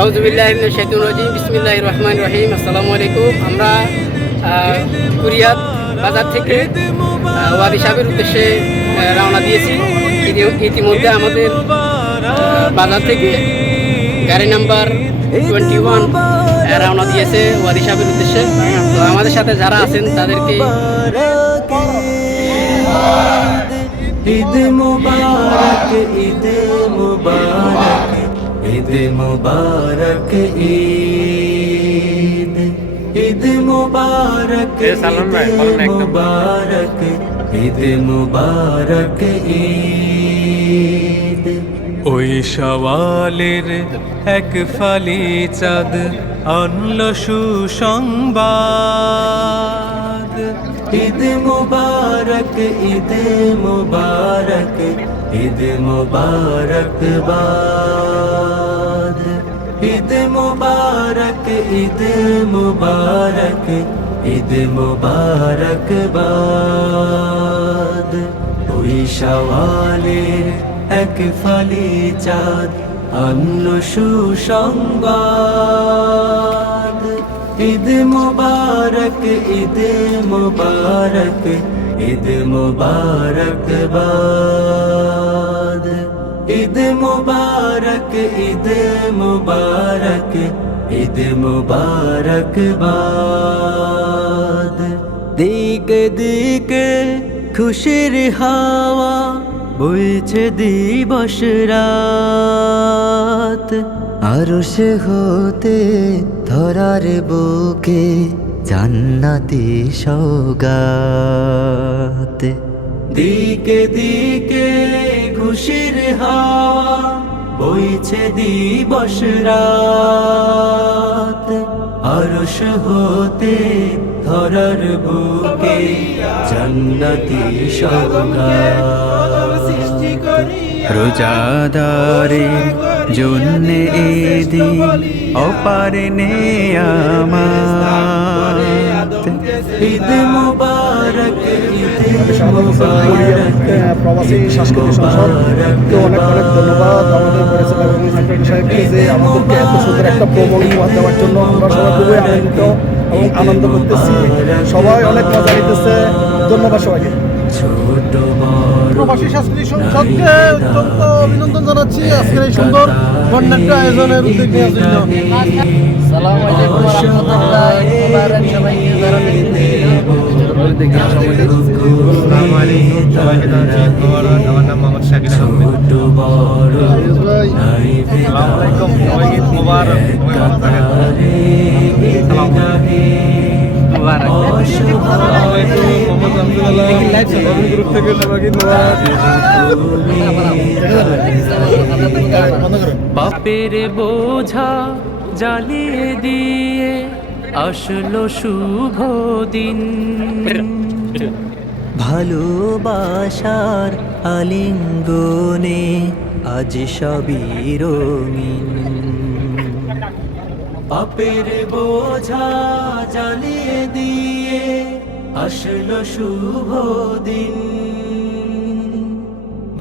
আউযুবিল্লাহি মিনাশ শাইতানির রাজিম। বিসমিল্লাহির রহমানির রহিম। আসসালামু আলাইকুম। আমরা কুরিয়াত বাজার থেকে ওয়াদি সাহেবের উদ্দেশ্যে রওনা দিয়েছি। ইতিমধ্যে আমাদের বাজার থেকে গাড়ি নাম্বার 21 রওনা দিয়েছে ওয়াদি সাহেবের উদ্দেশ্যে। তো আমাদের সাথে যারা আছেন তাদেরকে ঈদ মুবারক, ঈদ মুবারক, ঈদ মুবারক, ঈদ ঈদ মুবারক, ঈদ মুবারক, ঈদ মুবারক, ঈদ। ওই শাওয়ালের এক ফালি চাঁদ আনল সুসংবাদ। ঈদ মুবারক, ঈদ মুবারক, ঈদ মুবারক বাদ। ঈদ মুবারক, ঈদ মুবারক, ঈদ মুবারক বাদ। ওই শাওয়ালের এক ফালি চাঁদ আনল সুসংবাদ। ঈদ মুবারক, ঈদ মুবারক, ঈদ মুবারক বাদ। ঈদ মুবারক, ঈদ মুবারক, ঈদ মুবারক বাদ। দিকে দিকে খুশির হাওয়া বইছে দিবস রাত। আরশ হতে ধরার বুকে জান্নাতি সওগাত। দিকে দিকে খুশির হাওয়া বইছে দিবস রাত। আরশ হতে ধরার বুকে জান্নাতি সওগাত। রোজাদারের জন্যে এদিন অপার নেয়ামত। ঈদ মুবারক, ঈদ মুবারক, প্রবাসী সাংস্কৃতিক সংসদকে অনেক অনেক ধন্যবাদ আমাদের পরিচালক সেক্রেটারি সাহেবকে যে আমাদেরকে এত সুন্দর একটা প্রোগ্রাম উপহার দেওয়ার জন্য। আমরা সবাই খুবই আনন্দিত এবং আনন্দ করতেছি, সবাই অনেক মজা নিতেছে। ধন্যবাদ সবাইকে। প্রবাসী সাংস্কৃতিক সংসদকে অত্যন্ত অভিনন্দন জানাচ্ছি আজকের এই সুন্দর বর্ণাঢ্য আয়োজনের উদ্যোগ নেওয়ার জন্য। আসসালামু আলাইকুম ওয়া রাহমাতুল্লাহি ওয়া বারাকাতুহু। সবাইকে যারা আসসালামু আলাইকুম, সবাইকে জানাচ্ছি মোবারক। আমার নাম মোহাম্মদ শাকিল আহমেদ। আসসালামু আলাইকুম, সবাইকে ঈদ মোবারক। বাপের বোঝা জ্বালিয়ে দিয়ে আসলো শুভ দিন। ভালোবাসার আলিঙ্গনে আজ সবই রঙিন। পাপের বোঝা জ্বালিয়ে দিয়ে আসলো শুভ দিন।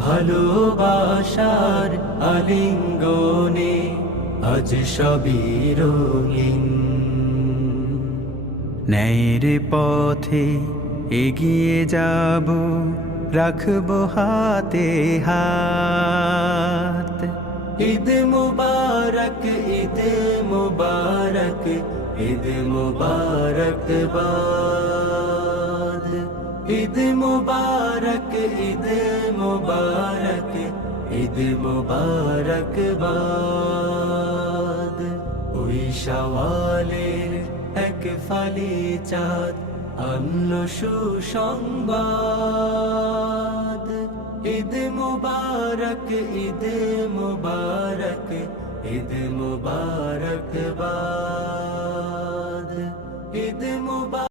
ভালোবাসার আলিঙ্গনে আজ সবই রঙিন। ন্যায়ের পথে এগিয়ে যাব, রাখবো হাতে হাত। ঈদ মুবারক, ঈদ মুবারক, ঈদ মুবারক বাদ। ঈদ মুবারক, ঈদ মুবারক, ঈদ মুবারক বাদ। ওই শাওয়ালের এক ফালি চাঁদ আনল সুসংবাদ। ঈদ মুবারক, ঈদ মুবারক, ঈদ মুবারক বাদ। ঈদ মুবারক।